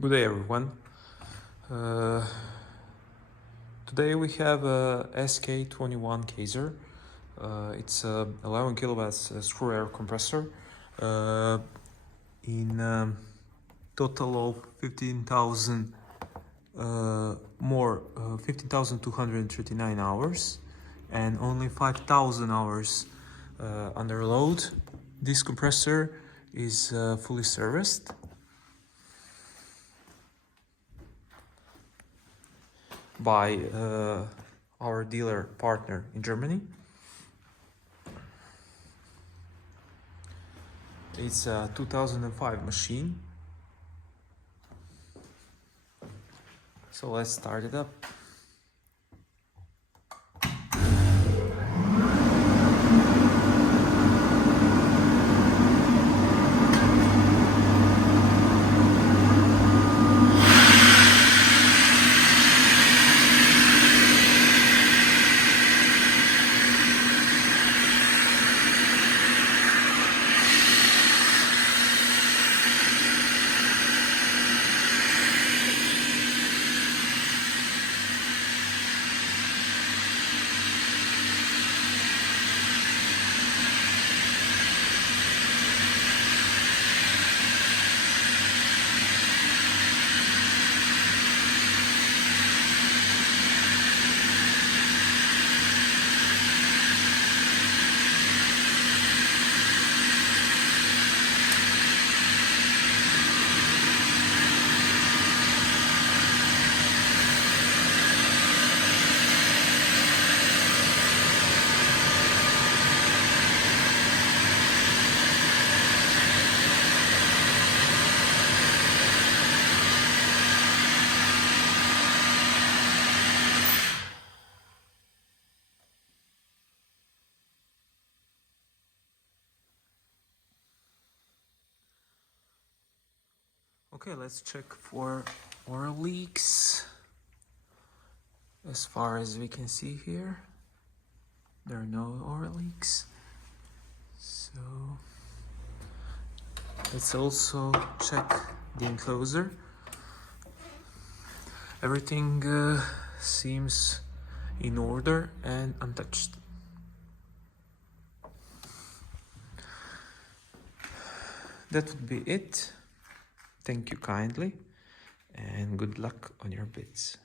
Good day, everyone. Today we have a SK21 Kaeser. It's a 11 kilowatts screw air compressor in total of 15,000 15,239 hours and only 5,000 hours under load. This compressor is fully serviced by our dealer partner in Germany. It's a 2005 machine. So let's start it up. Okay, let's check for oil leaks. As far as we can see here, there are no oil leaks. So let's also check the enclosure. Everything seems in order and untouched. That would be it. Thank you kindly and good luck on your bids.